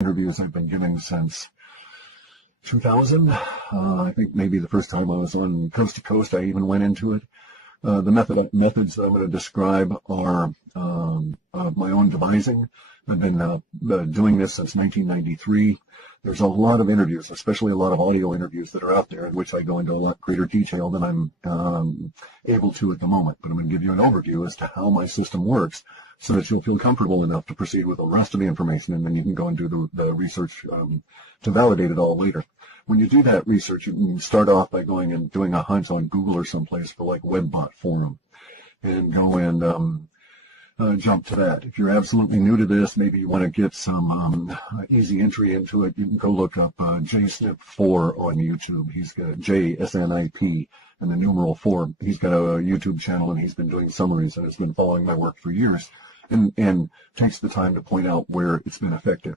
interviews I've been giving since 2000. I think maybe the first time I was on Coast to Coast, I even went into it. The methods that I'm going to describe are my own devising. I've been doing this since 1993. There's a lot of interviews, especially a lot of audio interviews that are out there in which I go into a lot greater detail than I'm able to at the moment. But I'm going to give you an overview as to how my system works so that you'll feel comfortable enough to proceed with the rest of the information, and then you can go and do the research to validate it all later. When you do that research, you can start off by going and doing a hunt on Google or someplace for like WebBot forum and go and jump to that. If you're absolutely new to this, maybe you want to get some easy entry into it, you can go look up JSNIP4 on YouTube. He's got JSNIP and the numeral 4. He's got a YouTube channel, and he's been doing summaries and has been following my work for years and takes the time to point out where it's been effective.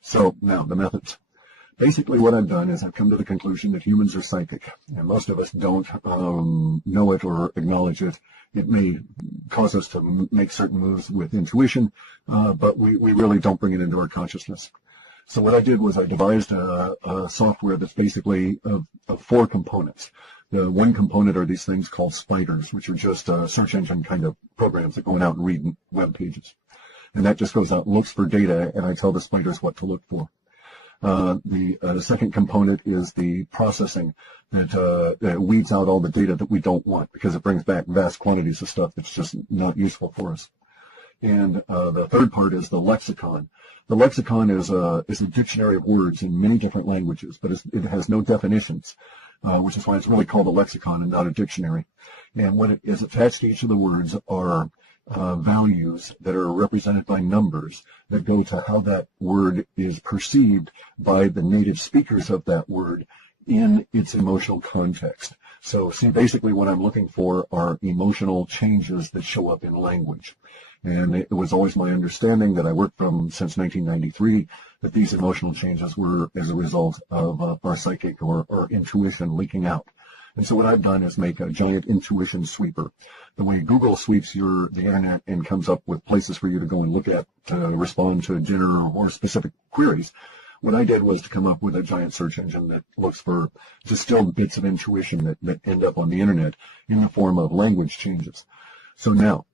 So now the methods. Basically what I've done is I've come to the conclusion that humans are psychic, and most of us don't know it or acknowledge it. It may cause us to make certain moves with intuition, but we really don't bring it into our consciousness. So what I did was I devised a software that's basically of 4 components. The one component are these things called spiders, which are just search engine kind of programs that go out and read web pages. And that just goes out and looks for data, and I tell the spiders what to look for. The second component is the processing that weeds out all the data that we don't want, because it brings back vast quantities of stuff that's just not useful for us. And the third part is the lexicon. The lexicon is a dictionary of words in many different languages, but it has no definitions, which is why it's really called a lexicon and not a dictionary. And what it is attached to each of the words are values that are represented by numbers that go to how that word is perceived by the native speakers of that word in its emotional context. So see, basically what I'm looking for are emotional changes that show up in language. And it was always my understanding that I worked from since 1993 that these emotional changes were as a result of our psychic or intuition leaking out. And so what I've done is make a giant intuition sweeper. The way Google sweeps the internet and comes up with places for you to go and look at to respond to general or specific queries, what I did was to come up with a giant search engine that looks for distilled bits of intuition that end up on the internet in the form of language changes. So now,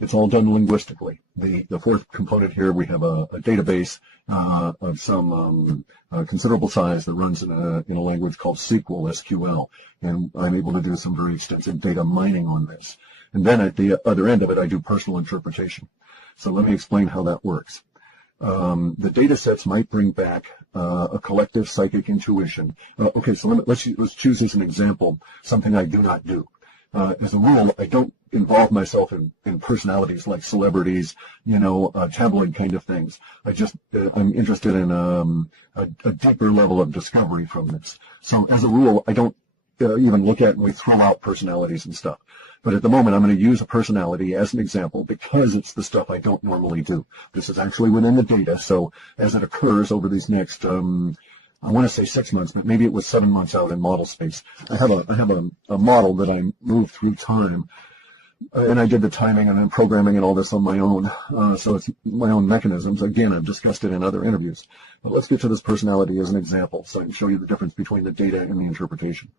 it's all done linguistically. The fourth component here, we have a database of some considerable size that runs in a language called SQL, and I'm able to do some very extensive data mining on this. And then at the other end of it, I do personal interpretation. So let me explain how that works. The data sets might bring back a collective psychic intuition. Okay, so let's choose as an example something I do not do. As a rule, I don't involve myself in personalities like celebrities, tabloid kind of things. I'm interested in a deeper level of discovery from this. So as a rule, I don't even look at and we throw out personalities and stuff. But at the moment, I'm going to use a personality as an example because it's the stuff I don't normally do. This is actually within the data, so as it occurs over these next I want to say 6 months, but maybe it was 7 months out in model space. I have a model that I moved through time, and I did the timing and then programming and all this on my own. So it's my own mechanisms. Again, I've discussed it in other interviews. But let's get to this personality as an example so I can show you the difference between the data and the interpretation.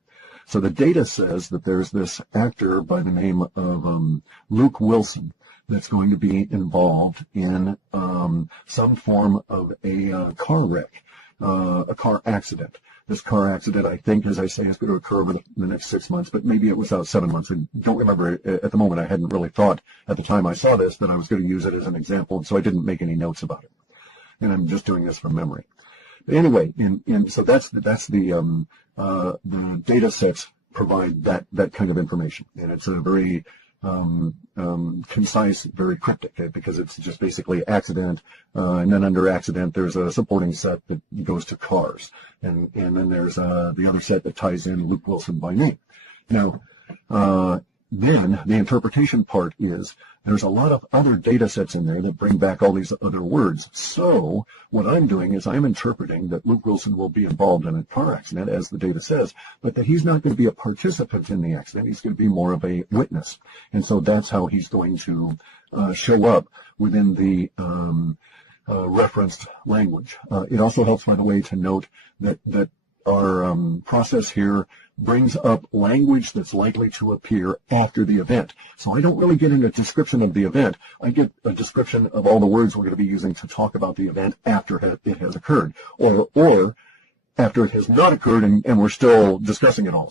So the data says that there's this actor by the name of Luke Wilson that's going to be involved in some form of a car wreck. A car accident. This car accident, I think, as I say, is going to occur over the next 6 months, but maybe it was out 7 months. I don't remember at the moment. I hadn't really thought at the time I saw this that I was going to use it as an example, and so I didn't make any notes about it. And I'm just doing this from memory. But anyway, so that's the data sets provide that kind of information, and it's a very concise, very cryptic, because it's just basically accident, and then under accident there's a supporting set that goes to cars, and then there's the other set that ties in Luke Wilson by name. Now, then the interpretation part is there's a lot of other data sets in there that bring back all these other words. So what I'm doing is I'm interpreting that Luke Wilson will be involved in a car accident, as the data says, but that he's not going to be a participant in the accident. He's going to be more of a witness. And so that's how he's going to show up within the referenced language. It also helps, by the way, to note that our process here brings up language that's likely to appear after the event. So I don't really get into a description of the event. I get a description of all the words we're going to be using to talk about the event after it has occurred, or after it has not occurred and we're still discussing it all.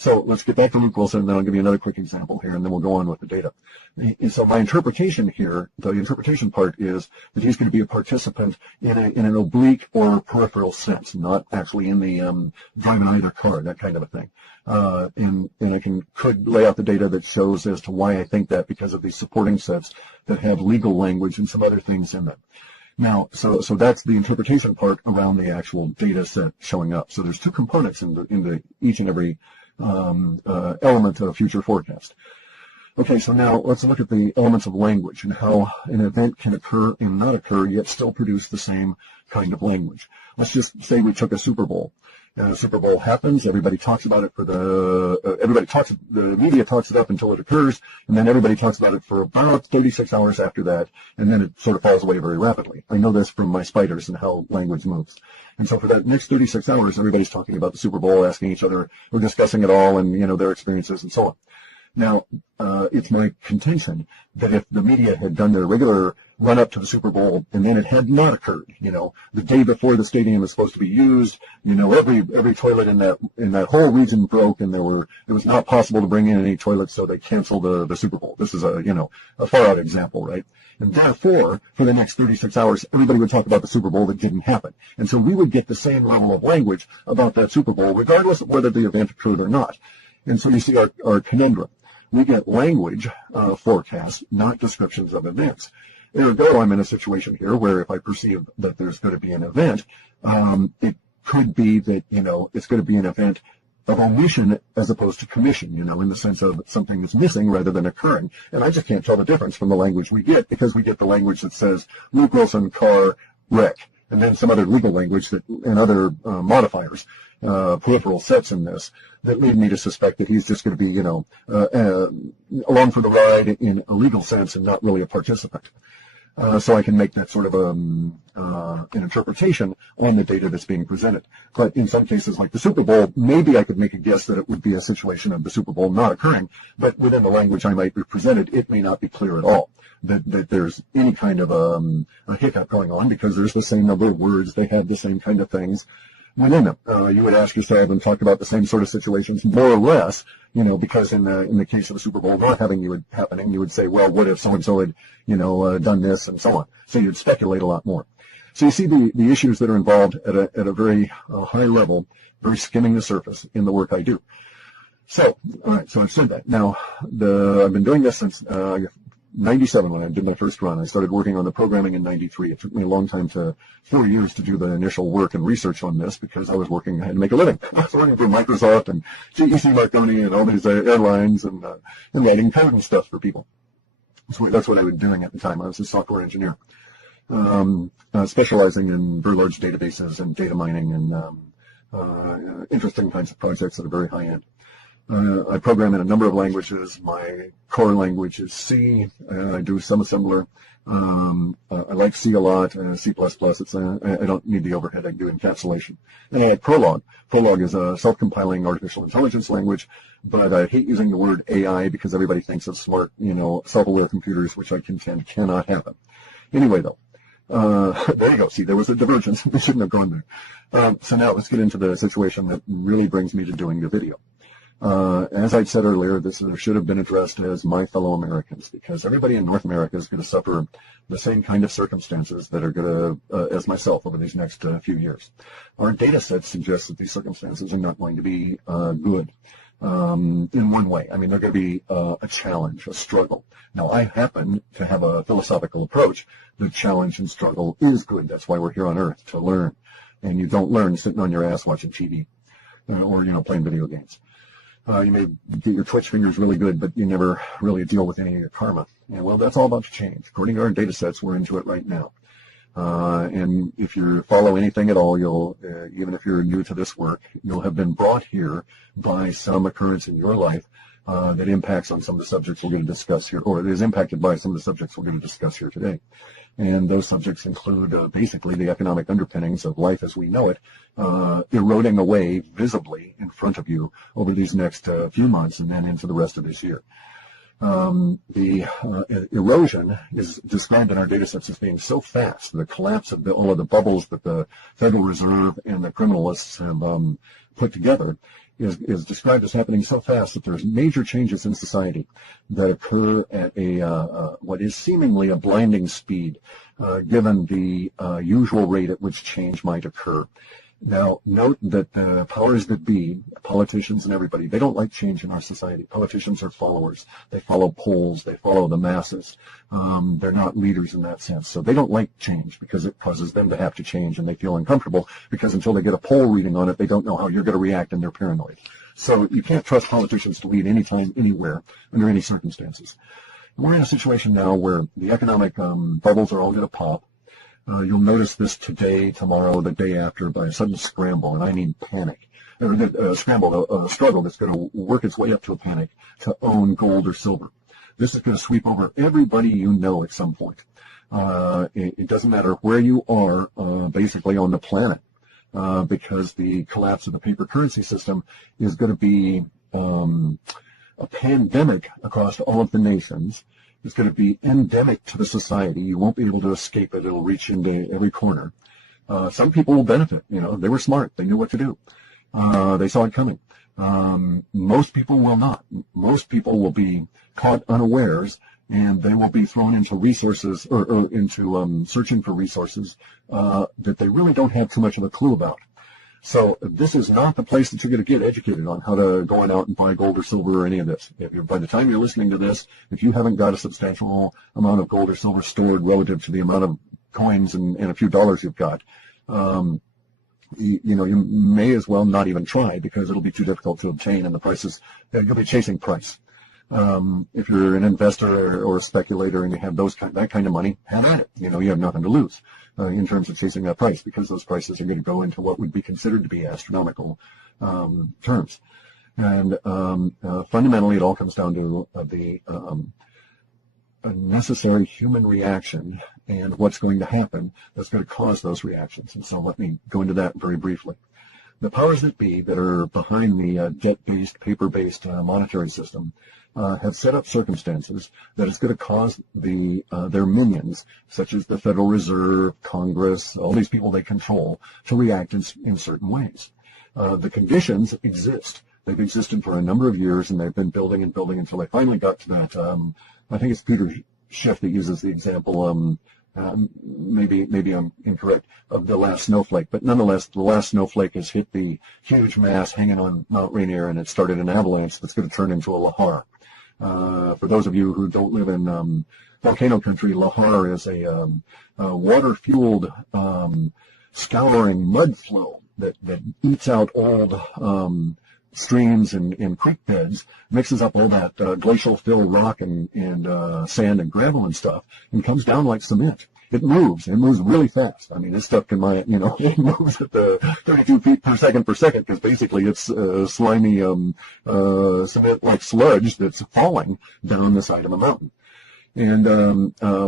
So let's get back to Luke Wilson, and then I'll give you another quick example here, and then we'll go on with the data. And so my interpretation here, the interpretation part, is that he's going to be a participant in an oblique or peripheral sense, not actually in the driving either car, that kind of a thing. And I could lay out the data that shows as to why I think that, because of these supporting sets that have legal language and some other things in them. Now, so that's the interpretation part around the actual data set showing up. So there's two components in each and every element of future forecast. Okay, so now let's look at the elements of language and how an event can occur and not occur, yet still produce the same kind of language. Let's just say we took a Super Bowl. And the Super Bowl happens, everybody talks about it the media talks it up until it occurs, and then everybody talks about it for about 36 hours after that, and then it sort of falls away very rapidly. I know this from my spiders and how language moves. And so for that next 36 hours, everybody's talking about the Super Bowl, asking each other, we're discussing it all, and, their experiences and so on. Now, it's my contention that if the media had done their regular run up to the Super Bowl and then it had not occurred, the day before the stadium was supposed to be used, every toilet in that whole region broke, and it was not possible to bring in any toilets, so they canceled the Super Bowl. This is a far out example, right? And therefore, for the next 36 hours, everybody would talk about the Super Bowl that didn't happen. And so we would get the same level of language about that Super Bowl, regardless of whether the event occurred or not. And so you see our conundrum. We get language forecasts, not descriptions of events. Ergo, I'm in a situation here where if I perceive that there's going to be an event, it could be that, it's going to be an event of omission as opposed to commission, in the sense of something that's missing rather than occurring. And I just can't tell the difference from the language we get, because we get the language that says Luke Wilson car wreck, and then some other legal language and other modifiers, peripheral sets in this, that lead me to suspect that he's just going to be, along for the ride in a legal sense and not really a participant. So I can make that sort of an interpretation on the data that's being presented. But in some cases, like the Super Bowl, maybe I could make a guess that it would be a situation of the Super Bowl not occurring, but within the language I might be presented, it may not be clear at all that there's any kind of a hiccup going on, because there's the same number of words, they have the same kind of things within them. You would ask yourself and talk about the same sort of situations, more or less, because in the case of the Super Bowl not happening, you would say, well, what if so-and-so had, done this and so on. So you'd speculate a lot more. So you see the issues that are involved at a very high level, very skimming the surface in the work I do. So, all right, so I've said that. Now, I've been doing this since 97 when I did my first run. I started working on the programming in 93. It took me a long time 4 years to do the initial work and research on this, because I had to make a living. I was working for Microsoft and GEC Marconi and all these airlines and writing code and stuff for people. So that's what I was doing at the time. I was a software engineer, specializing in very large databases and data mining and interesting kinds of projects that are very high end. I program in a number of languages. My core language is C. I do some assembler. I like C a lot. C++. I don't need the overhead. I do encapsulation. And I have Prolog. Prolog is a self-compiling artificial intelligence language, but I hate using the word AI because everybody thinks of smart, self-aware computers, which I contend cannot happen. Anyway, though. There you go. See, there was a divergence. We shouldn't have gone there. So now let's get into the situation that really brings me to doing the video. As I said earlier, this should have been addressed as my fellow Americans, because everybody in North America is going to suffer the same kind of circumstances that are going to, as myself, over these next few years. Our data set suggests that these circumstances are not going to be good in one way. I mean, they're going to be a challenge, a struggle. Now, I happen to have a philosophical approach. The challenge and struggle is good. That's why we're here on Earth, to learn. And you don't learn sitting on your ass watching TV or, playing video games. You may get your twitch fingers really good, but you never really deal with any of your karma. And well, that's all about to change. According to our data sets, we're into it right now. And if you follow anything at all, you'll, even if you're new to this work, you'll have been brought here by some occurrence in your life that impacts on some of the subjects we're going to discuss here, or is impacted by some of the subjects we're going to discuss here today. And those subjects include basically the economic underpinnings of life as we know it, eroding away visibly in front of you over these next few months and then into the rest of this year. The erosion is described in our data sets as being so fast. The collapse of all of the bubbles that the Federal Reserve and the criminalists have put together is described as happening so fast that there's major changes in society that occur at what is seemingly a blinding speed, given the usual rate at which change might occur. Now, note that the powers that be, politicians and everybody, they don't like change in our society. Politicians are followers. They follow polls. They follow the masses. They're not leaders in that sense. So they don't like change because it causes them to have to change, and they feel uncomfortable because until they get a poll reading on it, they don't know how you're going to react, and they're paranoid. So you can't trust politicians to lead anytime, anywhere, under any circumstances. We're in a situation now where the economic bubbles are all going to pop. You'll notice this today, tomorrow, the day after, by a sudden scramble, and I mean panic. A struggle that's going to work its way up to a panic to own gold or silver. This is going to sweep over everybody you know at some point. It doesn't matter where you are, basically on the planet, because the collapse of the paper currency system is going to be a pandemic across all of the nations. It's going to be endemic to the society. You won't be able to escape it. It'll reach into every corner. Some people will benefit. You know, they were smart. They knew what to do. They saw it coming. Most people will not. Most people will be caught unawares, and they will be thrown into resources or into searching for resources that they really don't have too much of a clue about. So this is not the place that you're going to get educated on how to go on out and buy gold or silver or any of this. By the time you're listening to this, if you haven't got a substantial amount of gold or silver stored relative to the amount of coins and a few dollars you've got, you may as well not even try because it'll be too difficult to obtain, and the prices, you'll be chasing price. If you're an investor or a speculator and you have that kind of money, have at it. You have nothing to lose in terms of chasing that price, because those prices are going to go into what would be considered to be astronomical terms. And fundamentally, it all comes down to a necessary human reaction and what's going to happen that's going to cause those reactions. And so let me go into that very briefly. The powers that be that are behind the debt-based, paper-based monetary system have set up circumstances that is going to cause their minions, such as the Federal Reserve, Congress, all these people they control, to react in certain ways. The conditions exist. They've existed for a number of years, and they've been building and building until they finally got to that. I think it's Peter Schiff that uses the example. Maybe I'm incorrect, of the last snowflake, but nonetheless, the last snowflake has hit the huge mass hanging on Mount Rainier, and it started an avalanche that's going to turn into a lahar. For those of you who don't live in volcano country, lahar is a water-fueled scouring mud flow that eats out old streams and creek beds, mixes up all that glacial fill rock and sand and gravel and stuff, and comes down like cement. It moves really fast. I mean, this stuff can, it moves at 32 feet per second because basically it's slimy cement-like sludge that's falling down the side of a mountain. And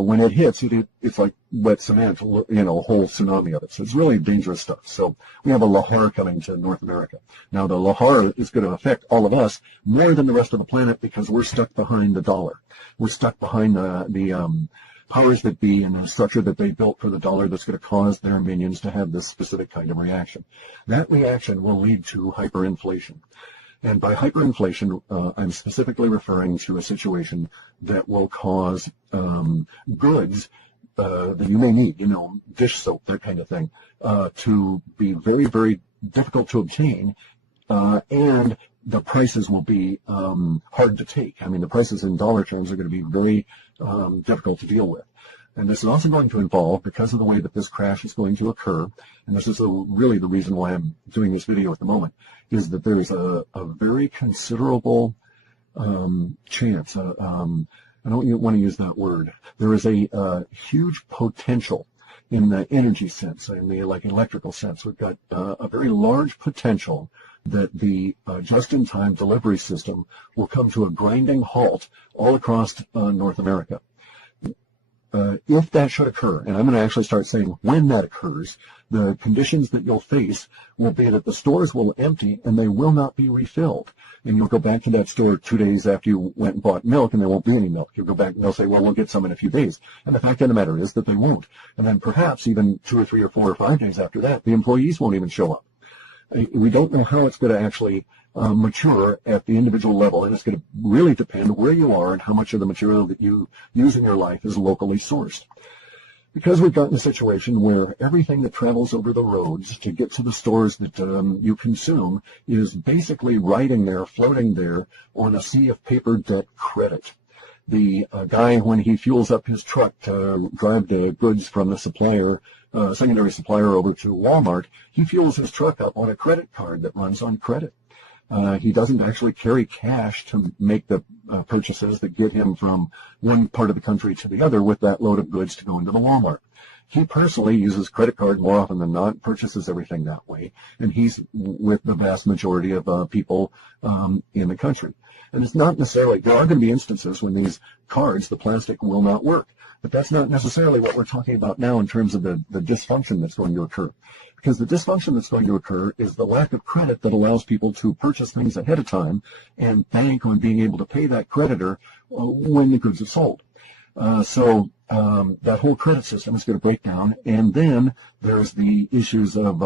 when it hits, it's like wet cement, a whole tsunami of it. So it's really dangerous stuff. So we have a lahar coming to North America. Now, the lahar is going to affect all of us more than the rest of the planet because we're stuck behind the dollar. We're stuck behind the powers that be and the structure that they built for the dollar that's going to cause their minions to have this specific kind of reaction. That reaction will lead to hyperinflation. And by hyperinflation, I'm specifically referring to a situation that will cause goods that you may need, dish soap, that kind of thing, to be very, very difficult to obtain, and the prices will be hard to take. I mean, the prices in dollar terms are going to be very difficult to deal with. And this is also going to involve, because of the way that this crash is going to occur, and this is really the reason why I'm doing this video at the moment, is that there is a very considerable chance, I don't want to use that word, there is a huge potential in the energy sense, in the electrical sense. We've got a very large potential that the just-in-time delivery system will come to a grinding halt all across North America. if that should occur, and I'm going to actually start saying when that occurs, the conditions that you'll face will be that the stores will empty and they will not be refilled. And you'll go back to that store 2 days after you went and bought milk and there won't be any milk. You'll go back and they'll say, well, we'll get some in a few days. And the fact of the matter is that they won't. And then perhaps even 2 or 3 or 4 or 5 days after that, the employees won't even show up. We don't know how it's going to actually mature at the individual level, and it's going to really depend where you are and how much of the material that you use in your life is locally sourced. Because we've gotten a situation where everything that travels over the roads to get to the stores that you consume is basically riding there, floating there on a sea of paper debt credit. The guy, when he fuels up his truck to drive the goods from the supplier, secondary supplier over to Walmart, he fuels his truck up on a credit card that runs on credit. He doesn't actually carry cash to make the purchases that get him from one part of the country to the other with that load of goods to go into the Walmart. He personally uses credit card more often than not, purchases everything that way, and he's with the vast majority of people in the country. And it's not necessarily, there are going to be instances when these cards, the plastic, will not work. But that's not necessarily what we're talking about now in terms of the dysfunction that's going to occur. Because the dysfunction that's going to occur is the lack of credit that allows people to purchase things ahead of time and bank on being able to pay that creditor when the goods are sold. So that whole credit system is going to break down. And then there's the issues of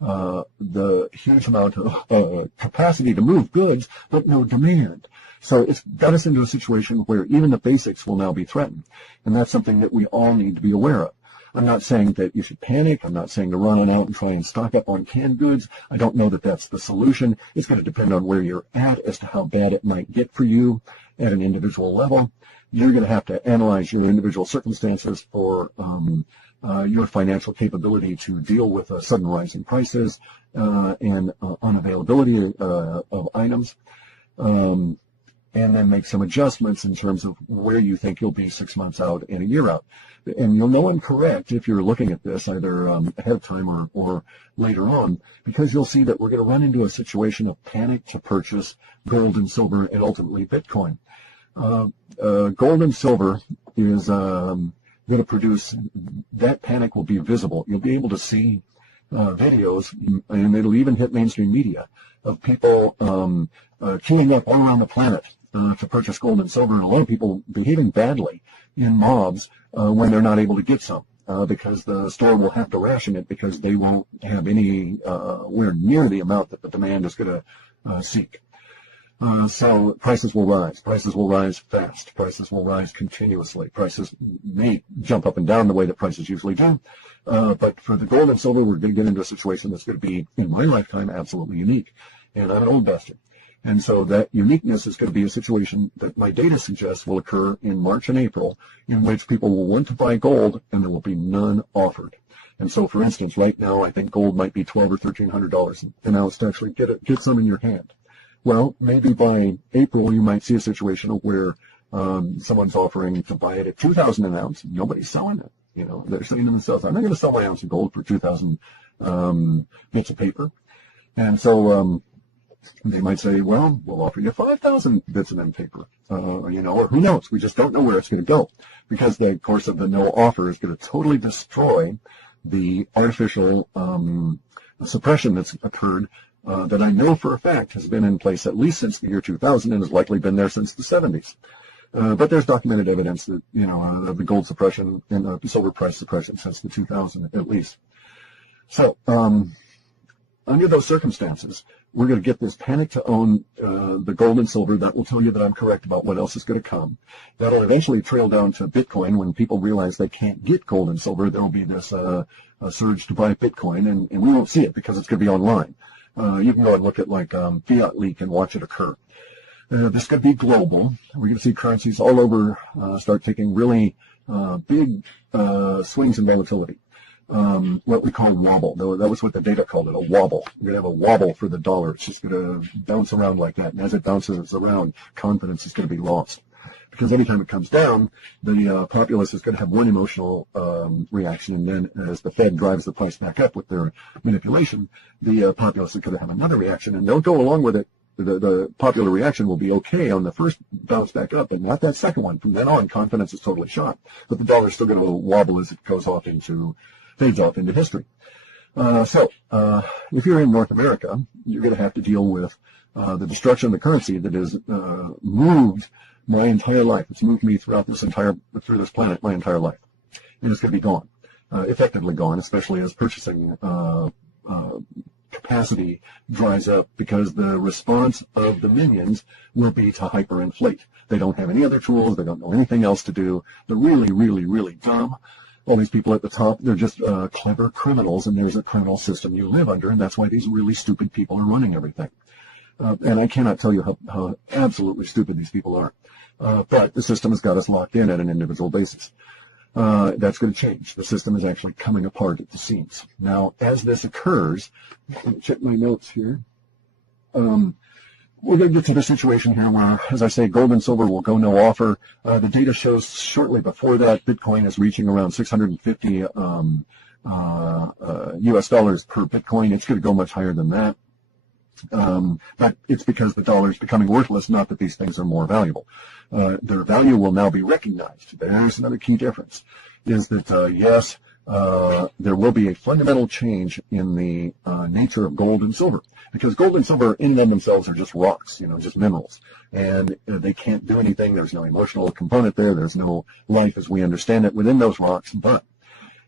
the huge amount of capacity to move goods, but no demand. So it's got us into a situation where even the basics will now be threatened. And that's something that we all need to be aware of. I'm not saying that you should panic. I'm not saying to run on out and try and stock up on canned goods. I don't know that that's the solution. It's going to depend on where you're at as to how bad it might get for you at an individual level. You're going to have to analyze your individual circumstances for your financial capability to deal with a sudden rise in prices and unavailability of items. And then make some adjustments in terms of where you think you'll be 6 months out and a year out. And you'll know I'm correct if you're looking at this either ahead of time or later on, because you'll see that we're going to run into a situation of panic to purchase gold and silver and ultimately Bitcoin. Gold and silver is going to produce, that panic will be visible. You'll be able to see videos, and it'll even hit mainstream media, of people queuing up all around the planet to purchase gold and silver, and a lot of people behaving badly in mobs when they're not able to get some because the store will have to ration it because they won't have anywhere near the amount that the demand is going to seek. So prices will rise. Prices will rise fast. Prices will rise continuously. Prices may jump up and down the way that prices usually do. But for the gold and silver, we're going to get into a situation that's going to be, in my lifetime, absolutely unique. And I'm an old bastard. And so that uniqueness is going to be a situation that my data suggests will occur in March and April, in which people will want to buy gold and there will be none offered. And so, for instance, right now, I think gold might be $1,200 or $1,300 an ounce to actually get some in your hand. Well, maybe by April, you might see a situation where someone's offering to buy it at $2,000 an ounce. Nobody's selling it. You know, they're saying to themselves, I'm not going to sell my ounce of gold for 2,000 bits of paper. And so they might say, well, we'll offer you 5,000 bits of them paper, or who knows? We just don't know where it's going to go, because the course of the no offer is going to totally destroy the artificial suppression that's occurred that I know for a fact has been in place at least since the year 2000 and has likely been there since the 70s. But there's documented evidence that, of the gold suppression and the silver price suppression since the 2000 at least. So, under those circumstances, we're going to get this panic to own the gold and silver. That will tell you that I'm correct about what else is going to come. That'll eventually trail down to Bitcoin. When people realize they can't get gold and silver, there will be this surge to buy Bitcoin, and we won't see it because it's going to be online. You can go and look at Fiat Leak and watch it occur. This could be global. We're going to see currencies all over start taking really big swings in volatility. What we call wobble. That was what the data called it, a wobble. We're going to have a wobble for the dollar. It's just going to bounce around like that. And as it bounces around, confidence is going to be lost. Because anytime it comes down, the populace is going to have one emotional reaction, and then as the Fed drives the price back up with their manipulation, the populace is going to have another reaction, and they'll go along with it the popular reaction will be okay on the first bounce back up, but not that second one. From then on, confidence is totally shot. But the dollar's still going to wobble as it fades off into history. If you're in North America, you're going to have to deal with the destruction of the currency that has moved my entire life. It's moved me through this planet my entire life. And it's going to be gone, effectively gone, especially as purchasing capacity dries up, because the response of the minions will be to hyperinflate. They don't have any other tools. They don't know anything else to do. They're really, really, really dumb. All these people at the top, they're just clever criminals, and there's a criminal system you live under, and that's why these really stupid people are running everything. And I cannot tell you how absolutely stupid these people are. But the system has got us locked in at an individual basis. That's going to change. The system is actually coming apart at the seams. Now, as this occurs, let me check my notes here. We're going to get to the situation here where, as I say, gold and silver will go no offer. The data shows shortly before that Bitcoin is reaching around 650 US dollars per Bitcoin. It's going to go much higher than that. But it's because the dollar is becoming worthless, not that these things are more valuable. Their value will now be recognized. There's another key difference, is that, yes, there will be a fundamental change in the nature of gold and silver, because gold and silver in and of themselves are just rocks, just minerals, and they can't do anything. There's no emotional component there. There's no life as we understand it within those rocks. But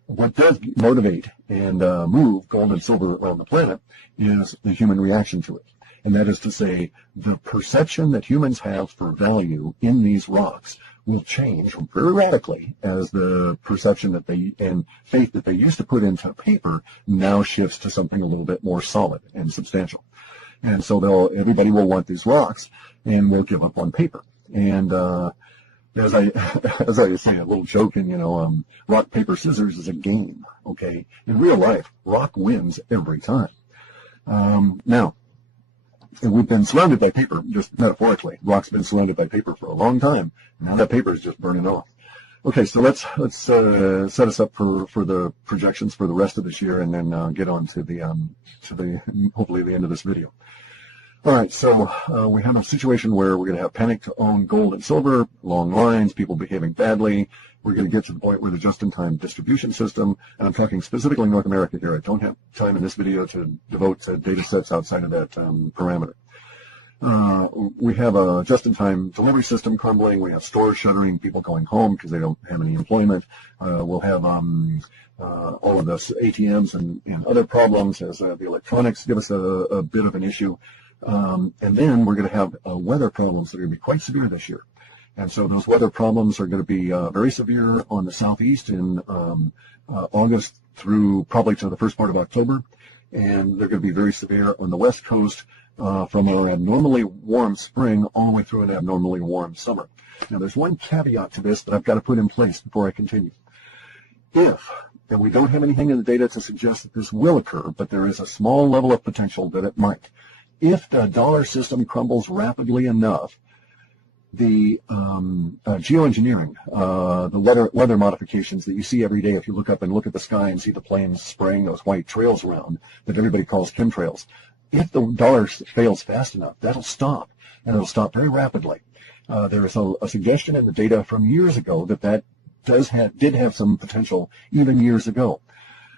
what does motivate and move gold and silver around the planet is the human reaction to it. And that is to say, the perception that humans have for value in these rocks will change very radically as the perception that and faith that they used to put into paper now shifts to something a little bit more solid and substantial. And so everybody will want these rocks and will give up on paper. And as I say, a little joke, and rock, paper, scissors is a game. Okay, in real life, rock wins every time. Now, we've been surrounded by paper, just metaphorically. Rock's been surrounded by paper for a long time. Now that paper is just burning off. Okay, so let's set us up for the projections for the rest of this year, and then get on to the hopefully the end of this video. All right, so we have a situation where we're going to have panic to own gold and silver, long lines, people behaving badly. We're going to get to the point where the just-in-time distribution system, and I'm talking specifically North America here. I don't have time in this video to devote to data sets outside of that parameter. We have a just-in-time delivery system crumbling. We have stores shuttering, people going home because they don't have any employment. We'll have all of this ATMs and other problems as the electronics give us a bit of an issue. And then we're going to have weather problems that are going to be quite severe this year. And so those weather problems are going to be very severe on the southeast in August through probably to the first part of October. And they're going to be very severe on the west coast from our abnormally warm spring all the way through an abnormally warm summer. Now, there's one caveat to this that I've got to put in place before I continue. And we don't have anything in the data to suggest that this will occur, but there is a small level of potential that it might. If the dollar system crumbles rapidly enough, the geoengineering, the weather modifications that you see every day if you look up and look at the sky and see the planes spraying those white trails around that everybody calls chemtrails, if the dollar fails fast enough, that'll stop, and it'll stop very rapidly. There is a suggestion in the data from years ago that did have some potential even years ago.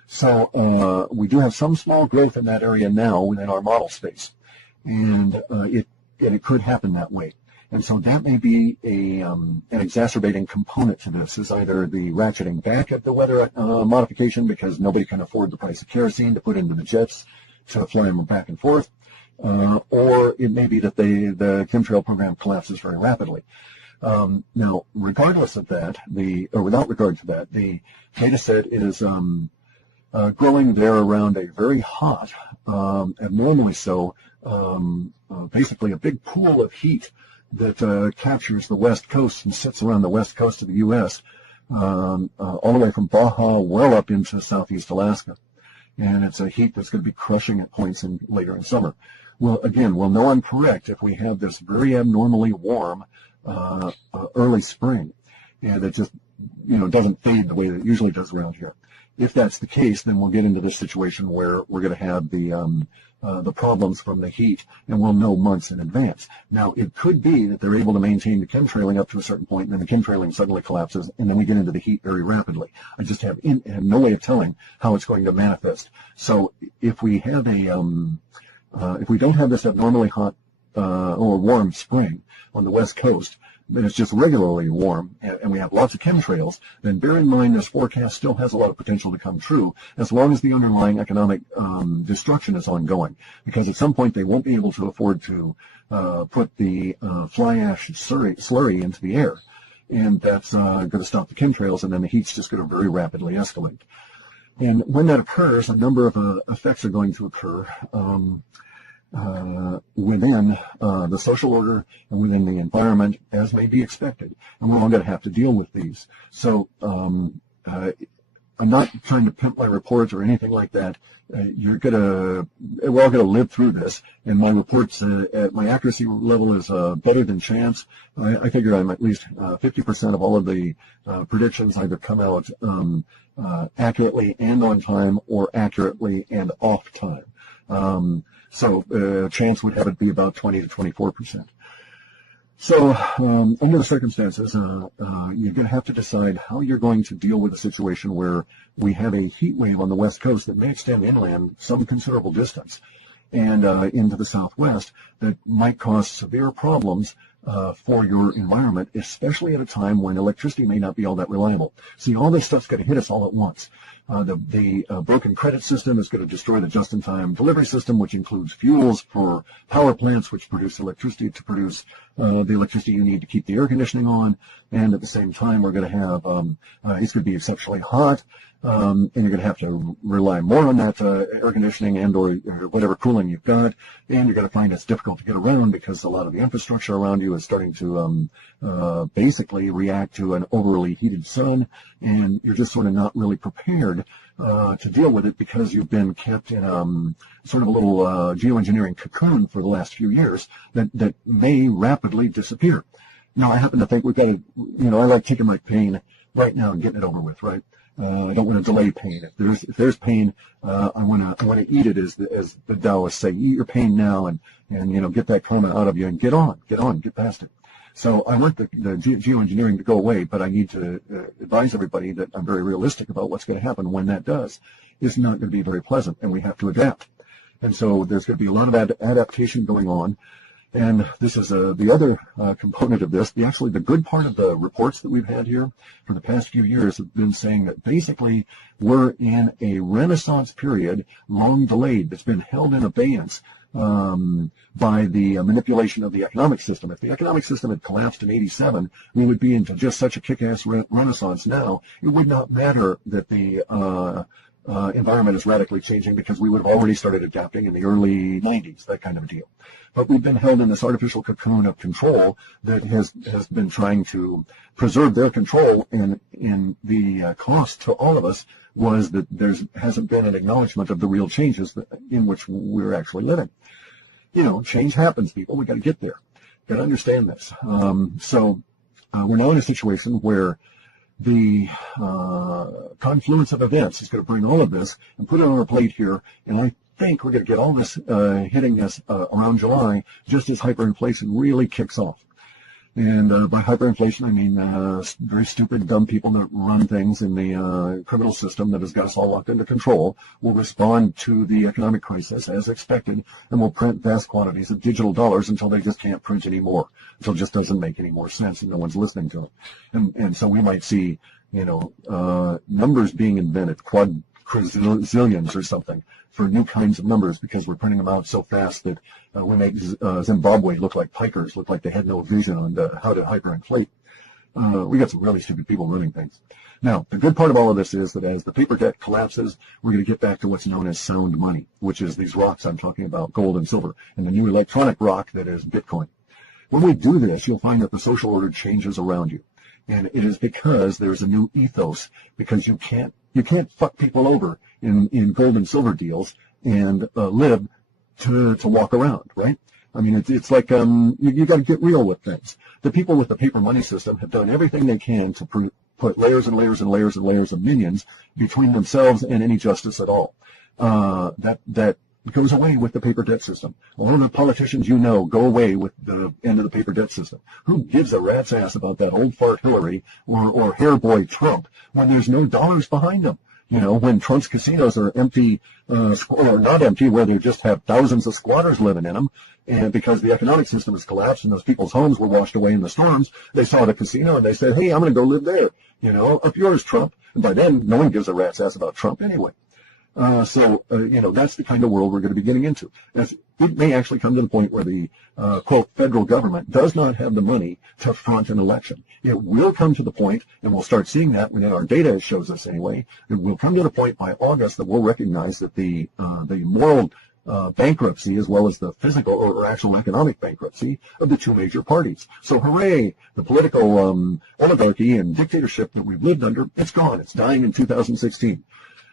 So we do have some small growth in that area now within our model space, and it could happen that way. And so that may be an exacerbating component to this, is either the ratcheting back of the weather modification because nobody can afford the price of kerosene to put into the jets to fly them back and forth, or it may be that the chemtrail program collapses very rapidly. Now, regardless of that, or without regard to that, the data set is growing there around a very hot, abnormally so, basically a big pool of heat that captures the west coast and sits around the west coast of the U.S., all the way from Baja well up into southeast Alaska. And it's a heat that's going to be crushing at points later in summer. Well, again, we'll know I'm correct if we have this very abnormally warm early spring, and it just doesn't fade the way that it usually does around here. if that's the case, then we'll get into this situation where we're going to have the problems from the heat, and we'll know months in advance. Now, it could be that they're able to maintain the chemtrailing up to a certain point, and then the chemtrailing suddenly collapses, and then we get into the heat very rapidly. I just have no way of telling how it's going to manifest. So if we have if we don't have this abnormally hot or warm spring on the West Coast, then it's just regularly warm, and we have lots of chemtrails, then bear in mind this forecast still has a lot of potential to come true as long as the underlying economic destruction is ongoing. Because at some point they won't be able to afford to put the fly ash slurry into the air, and that's going to stop the chemtrails, and then the heat's just going to very rapidly escalate. And when that occurs, a number of effects are going to occur within the social order and within the environment, as may be expected. And we're all going to have to deal with these. So I'm not trying to pimp my reports or anything like that. We're all going to live through this. And my reports, my accuracy level is better than chance. I figure I'm at least 50% of all of the predictions either come out accurately and on time, or accurately and off time. So chance would have it be about 20 to 24%. So under the circumstances, you're going to have to decide how you're going to deal with a situation where we have a heat wave on the West Coast that may extend inland some considerable distance and into the Southwest that might cause severe problems for your environment, especially at a time when electricity may not be all that reliable. See, all this stuff's going to hit us all at once. The broken credit system is going to destroy the just-in-time delivery system, which includes fuels for power plants, which produce electricity to produce the electricity you need to keep the air conditioning on. And at the same time, we're going to have it's going to be exceptionally hot, and you're going to have to rely more on that air conditioning and or whatever cooling you've got. And you're going to find it's difficult to get around because a lot of the infrastructure around you is starting to basically react to an overly heated sun, and you're just sort of not really prepared to deal with it because you've been kept in sort of a little geoengineering cocoon for the last few years that may rapidly disappear. Now, I happen to think we've got to, I like taking my pain right now and getting it over with, right? I don't want to delay pain. If there's pain, I want to eat it, as the Taoists say. Eat your pain now, and get that karma out of you, and get past it. So I want the geoengineering to go away, but I need to advise everybody that I'm very realistic about what's going to happen when that does. It's not going to be very pleasant, and we have to adapt. And so there's going to be a lot of adaptation going on. And this is the other component of this. The good part of the reports that we've had here for the past few years have been saying that basically we're in a renaissance period, long delayed, that's been held in abeyance by the manipulation of the economic system. If the economic system had collapsed in '87, we would be into just such a kick-ass renaissance now. It would not matter that the environment is radically changing, because we would have already started adapting in the early 90s, that kind of a deal. But we've been held in this artificial cocoon of control that has been trying to preserve their control, and in the cost to all of us was that hasn't been an acknowledgement of the real changes in which we're actually living. Change happens, people. We've got to get there. Got to understand this. So we're now in a situation where the confluence of events is going to bring all of this and put it on our plate here, and I think we're going to get all this hitting us around July, just as hyperinflation really kicks off. And by hyperinflation, I mean very stupid, dumb people that run things in the criminal system that has got us all locked into control will respond to the economic crisis as expected, and will print vast quantities of digital dollars until they just can't print anymore, until it just doesn't make any more sense and no one's listening to them. And so we might see, numbers being invented, quadrillions or something, for new kinds of numbers, because we're printing them out so fast that we make Zimbabwe look like pikers, look like they had no vision on how to hyperinflate. We got some really stupid people running things. Now, the good part of all of this is that as the paper debt collapses, we're going to get back to what's known as sound money, which is these rocks I'm talking about, gold and silver, and the new electronic rock that is Bitcoin. When we do this, you'll find that the social order changes around you. And it is because there's a new ethos, because you can't fuck people over in gold and silver deals and live to walk around, right? I mean, it's like you got to get real with things. The people with the paper money system have done everything they can to put layers and layers and layers and layers of minions between themselves and any justice at all. That goes away with the paper debt system. All of the politicians go away with the end of the paper debt system. Who gives a rat's ass about that old fart Hillary or hair boy Trump when there's no dollars behind them? When Trump's casinos are empty, or not empty, where they just have thousands of squatters living in them, and because the economic system has collapsed and those people's homes were washed away in the storms, they saw the casino and they said, hey, I'm going to go live there. Up yours, Trump. And by then, no one gives a rat's ass about Trump anyway. That's the kind of world we're going to be getting into. It may actually come to the point where the, quote, federal government does not have the money to front an election. It will come to the point, and we'll start seeing that within our data shows us anyway, it will come to the point by August that we'll recognize that the moral bankruptcy as well as the physical or actual economic bankruptcy of the two major parties. So hooray, the political oligarchy and dictatorship that we've lived under, it's gone. It's dying in 2016.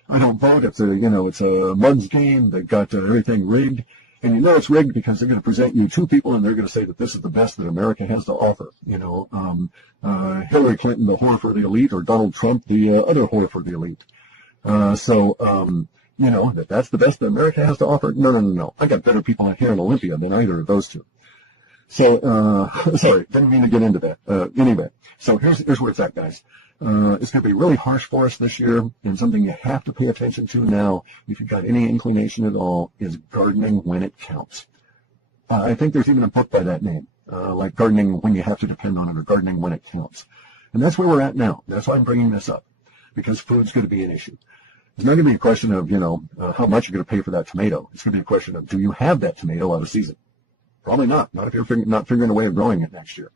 I don't vote. It's a mug's game. They've got everything rigged. And it's rigged because they're going to present you two people and they're going to say that this is the best that America has to offer. Hillary Clinton, the whore for the elite, or Donald Trump, the other whore for the elite. That's the best that America has to offer. No. I got better people here in Olympia than either of those two. So, sorry, didn't mean to get into that. Anyway, so here's where it's at, guys. It's going to be really harsh for us this year, and something you have to pay attention to now, if you've got any inclination at all, is gardening when it counts. I think there's even a book by that name, like Gardening When You Have to Depend on It, or Gardening When It Counts. And that's where we're at now. That's why I'm bringing this up, because food's going to be an issue. It's not going to be a question of, how much you're going to pay for that tomato. It's going to be a question of, do you have that tomato out of season? Probably not. Not if you're not figuring a way of growing it next year.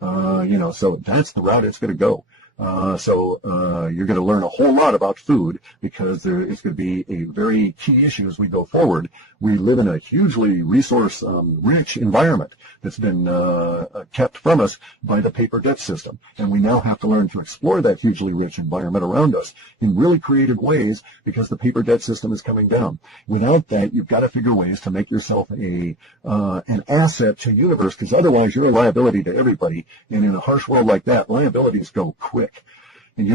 So that's the route it's going to go. You're going to learn a whole lot about food because it's going to be a very key issue as we go forward. We live in a hugely resource-rich environment that's been kept from us by the paper debt system. And we now have to learn to explore that hugely rich environment around us in really creative ways because the paper debt system is coming down. Without that, you've got to figure ways to make yourself an asset to the universe, because otherwise you're a liability to everybody. And in a harsh world like that, liabilities go quick. And